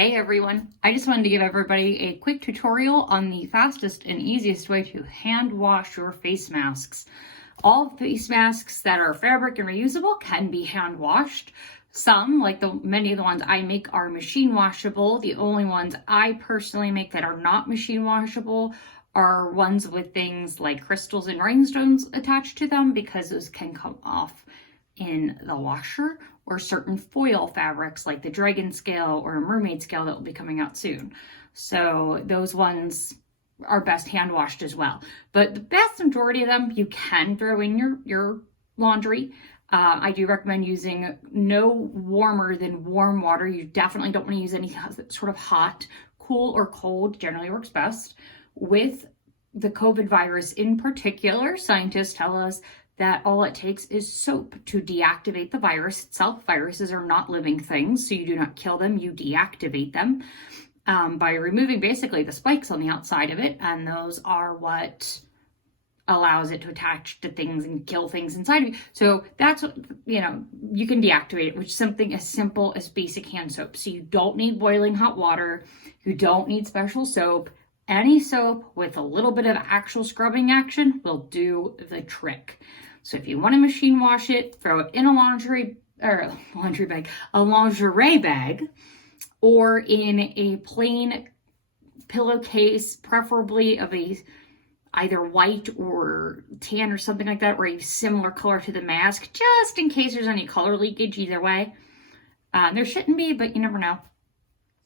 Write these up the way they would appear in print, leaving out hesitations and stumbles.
Hey everyone, I just wanted to give everybody a quick tutorial on the fastest and easiest way to hand wash your face masks. All face masks that are fabric and reusable can be hand washed. Some, like many of the ones I make, are machine washable. The only ones I personally make that are not machine washable are ones with things like crystals and rhinestones attached to them, because those can come off in the washer, or certain foil fabrics like the dragon scale or mermaid scale that will be coming out soon. So those ones are best hand washed as well. But the vast majority of them you can throw in your laundry. I do recommend using no warmer than warm water. You definitely don't want to use any sort of hot. Cool or cold generally works best. With the COVID virus in particular, scientists tell us that all it takes is soap to deactivate the virus itself. Viruses are not living things, so you do not kill them, you deactivate them by removing basically the spikes on the outside of it, and those are what allows it to attach to things and kill things inside of you. So that's what, you can deactivate it, which is something as simple as basic hand soap. So you don't need boiling hot water, you don't need special soap. Any soap with a little bit of actual scrubbing action will do the trick. So if you want to machine wash it, throw it in a lingerie bag, or in a plain pillowcase, preferably of either white or tan or something like that, or a similar color to the mask, just in case there's any color leakage either way. There shouldn't be, but you never know.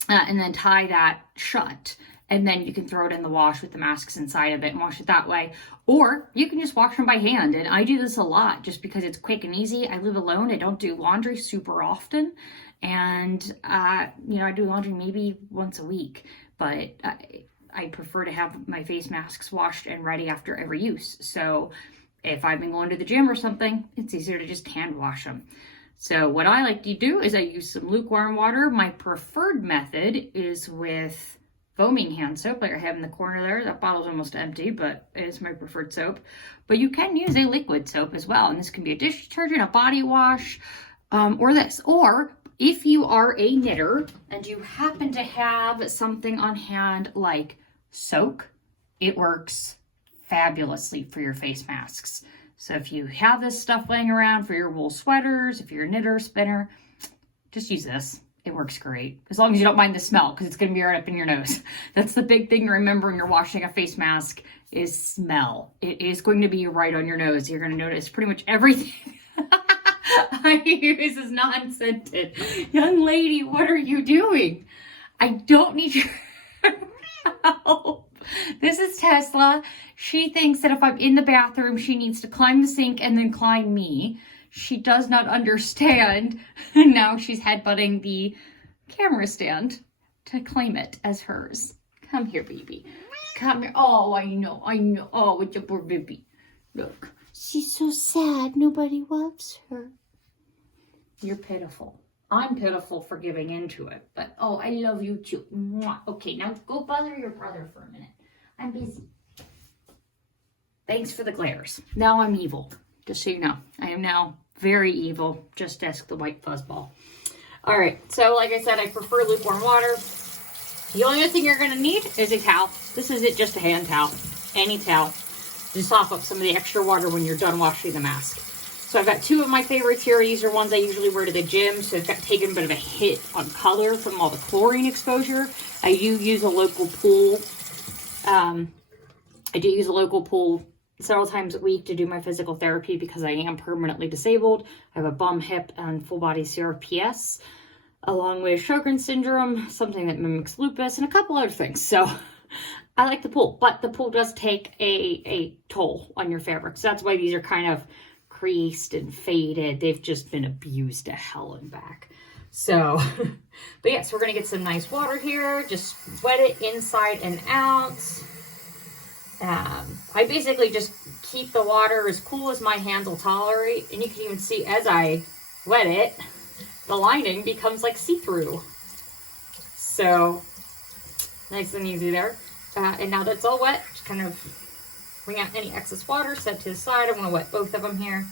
And then tie that shut. And then you can throw it in the wash with the masks inside of it and wash it that way. Or you can just wash them by hand. And I do this a lot just because it's quick and easy. I live alone. I don't do laundry super often. And, I do laundry maybe once a week. But I prefer to have my face masks washed and ready after every use. So if I've been going to the gym or something, it's easier to just hand wash them. So what I like to do is I use some lukewarm water. My preferred method is with foaming hand soap, like I have in the corner there. That bottle's almost empty, but it is my preferred soap. But you can use a liquid soap as well. And this can be a dish detergent, a body wash, or this. Or if you are a knitter and you happen to have something on hand like soak, it works fabulously for your face masks. So if you have this stuff laying around for your wool sweaters, if you're a knitter, spinner, just use this. It works great, as long as you don't mind the smell, because it's going to be right up in your nose. That's the big thing to remember when you're washing a face mask is smell. It is going to be right on your nose. You're going to notice pretty much everything I use is non-scented. Young lady, what are you doing? I don't need your help. This is Tesla. She thinks that if I'm in the bathroom, she needs to climb the sink and then climb me. She does not understand. Now she's headbutting the camera stand to claim it as hers. Come here, baby. Come here. Oh, I know. Oh, it's a poor baby. Look. She's so sad. Nobody loves her. You're pitiful. I'm pitiful for giving into it. But, oh, I love you too. Mwah. Okay, now go bother your brother for a minute. I'm busy. Thanks for the glares. Now I'm evil. Just so you know. I am now very evil. Just ask the white fuzzball. All right. So like I said, I prefer lukewarm water. The only other thing you're going to need is a towel. This is it, just a hand towel. Any towel. Just sop up some of the extra water when you're done washing the mask. So I've got two of my favorites here. These are ones I usually wear to the gym. So I've got taken a bit of a hit on color from all the chlorine exposure. I do use a local pool. Several times a week to do my physical therapy because I am permanently disabled. I have a bum, hip, and full body CRPS, along with Sjogren's syndrome, something that mimics lupus, and a couple other things. So I like the pool, but the pool does take a toll on your fabric. So that's why these are kind of creased and faded. They've just been abused to hell and back. So, but yeah, so we're going to get some nice water here. Just wet it inside and out. I basically just keep the water as cool as my hand will tolerate. And you can even see as I wet it, the lining becomes like see-through. So, nice and easy there. And now that's all wet, just kind of wring out any excess water, set to the side. I'm going to wet both of them here.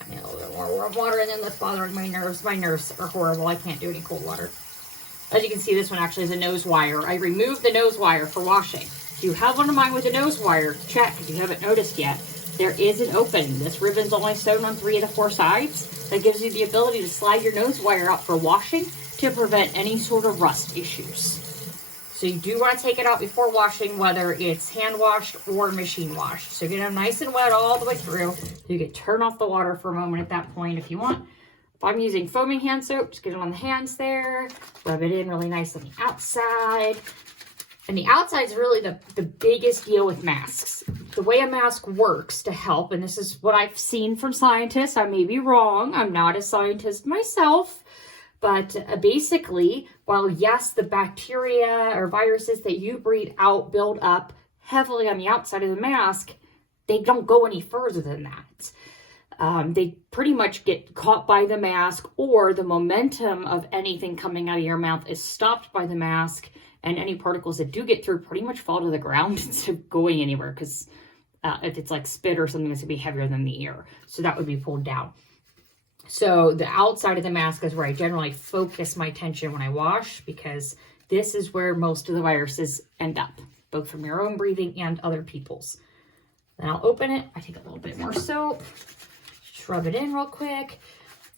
I need a little bit more warm water, and then that's bothering my nerves. My nerves are horrible. I can't do any cold water. As you can see, this one actually is a nose wire. I removed the nose wire for washing. If you have one of mine with a nose wire, check if you haven't noticed yet. There is an opening. This ribbon's only sewn on 3 of the 4 sides. That gives you the ability to slide your nose wire out for washing to prevent any sort of rust issues. So you do want to take it out before washing, whether it's hand washed or machine washed. So get them nice and wet all the way through. You can turn off the water for a moment at that point if you want. If I'm using foaming hand soap, just get it on the hands there. Rub it in really nice on the outside. And the outside is really the biggest deal with masks. The way a mask works to help, and this is what I've seen from scientists. I may be wrong. I'm not a scientist myself. But basically, while yes, the bacteria or viruses that you breathe out build up heavily on the outside of the mask, they don't go any further than that. They pretty much get caught by the mask, or the momentum of anything coming out of your mouth is stopped by the mask, and any particles that do get through pretty much fall to the ground instead of going anywhere, because if it's like spit or something, it's going to be heavier than the air. So that would be pulled down. So the outside of the mask is where I generally focus my attention when I wash, because this is where most of the viruses end up, both from your own breathing and other people's. Then I'll open it. I take a little bit more soap, just rub it in real quick.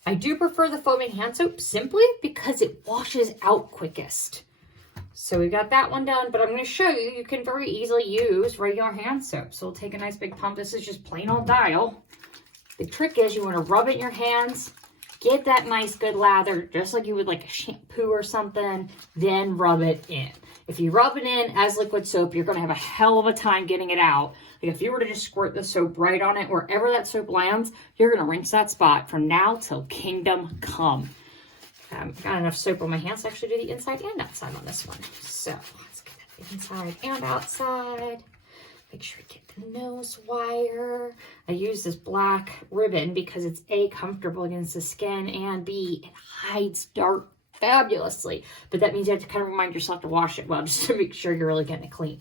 I do prefer the foaming hand soap simply because it washes out quickest. So we got that one done, but I'm going to show you, you can very easily use regular hand soap. So we'll take a nice big pump. This is just plain old Dial. The trick is you want to rub it in your hands, get that nice good lather, just like you would like a shampoo or something, then rub it in. If you rub it in as liquid soap, you're going to have a hell of a time getting it out. Like if you were to just squirt the soap right on it, wherever that soap lands, you're going to rinse that spot from now till kingdom come. I've got enough soap on my hands to actually do the inside and outside on this one. So let's get that inside and outside. Make sure we get the nose wire. I use this black ribbon because it's A, comfortable against the skin, and B, it hides dirt fabulously. But that means you have to kind of remind yourself to wash it well just to make sure you're really getting it clean.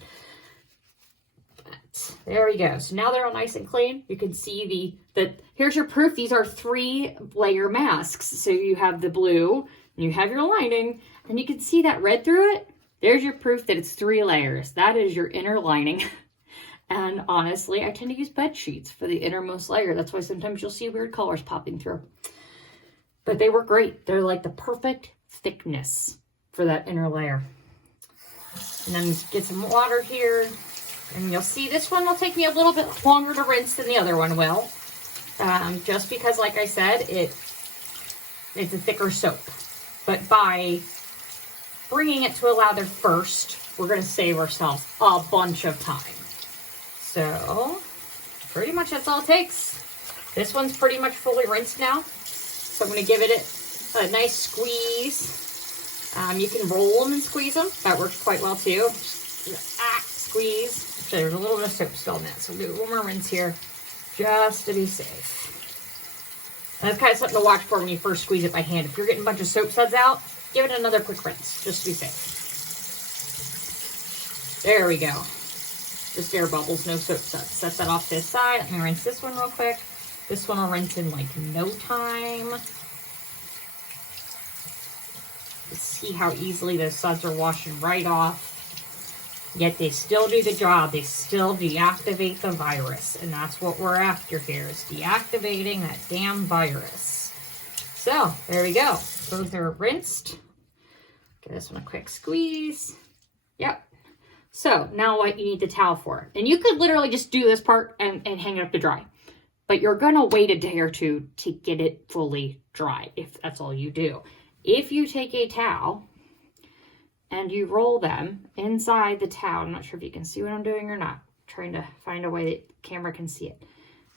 But there we go. So now they're all nice and clean. You can see here's your proof. These are 3-layer masks. So you have the blue, and you have your lining, and you can see that red through it. There's your proof that it's 3 layers. That is your inner lining. And honestly, I tend to use bed sheets for the innermost layer. That's why sometimes you'll see weird colors popping through. But they work great. They're like the perfect thickness for that inner layer. And then get some water here. And you'll see this one will take me a little bit longer to rinse than the other one will. Just because, like I said, it's a thicker soap. But by bringing it to a lather first, we're going to save ourselves a bunch of time. So, pretty much that's all it takes. This one's pretty much fully rinsed now. So I'm going to give it a nice squeeze. You can roll them and squeeze them. That works quite well too. Squeeze. Actually, there's a little bit of soap still in that. So we'll do one more rinse here just to be safe. And that's kind of something to watch for when you first squeeze it by hand. If you're getting a bunch of soap suds out, give it another quick rinse just to be safe. There we go. Just air bubbles, no soap suds. Set that off to the side. I'm going to rinse this one real quick. This one will rinse in like no time. Let's see how easily those suds are washing right off. Yet they still do the job. They still deactivate the virus. And that's what we're after here, is deactivating that damn virus. So, there we go. Those are rinsed. Give this one a quick squeeze. Yep. So, now what you need the towel for. And you could literally just do this part and hang it up to dry. But you're going to wait a day or two to get it fully dry, if that's all you do. If you take a towel and you roll them inside the towel, I'm not sure if you can see what I'm doing or not. I'm trying to find a way that the camera can see it.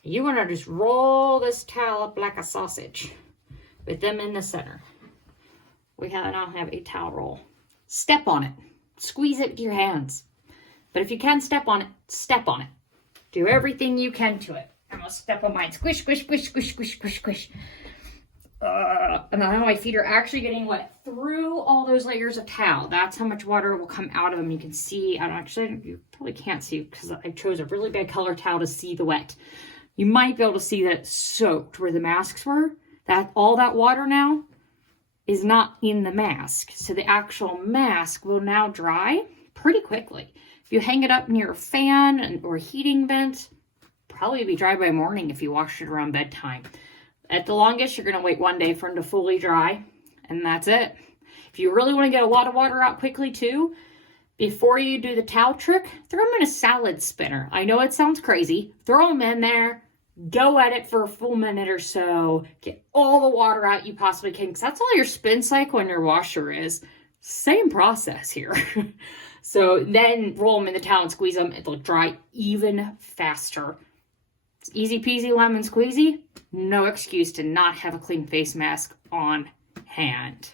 You want to just roll this towel up like a sausage with them in the center. I now have a towel roll. Step on it. Squeeze it with your hands. But if you can step on it, step on it. Do everything you can to it. I'm going to step on mine. Squish, squish, squish, squish, squish, squish, squish. And now my feet are actually getting wet through all those layers of towel. That's how much water will come out of them. You can see, you probably can't see because I chose a really bad color towel to see the wet. You might be able to see that it's soaked where the masks were. All that water now is not in the mask. So the actual mask will now dry pretty quickly. If you hang it up near a fan or heating vent, probably be dry by morning if you washed it around bedtime. At the longest, you're going to wait 1 day for them to fully dry, and that's it. If you really want to get a lot of water out quickly too, before you do the towel trick, throw them in a salad spinner. I know it sounds crazy. Throw them in there, go at it for a full minute or so, get all the water out you possibly can, because that's all your spin cycle and your washer is. Same process here. So then roll them in the towel and squeeze them. It'll dry even faster. It's easy peasy lemon squeezy. No excuse to not have a clean face mask on hand.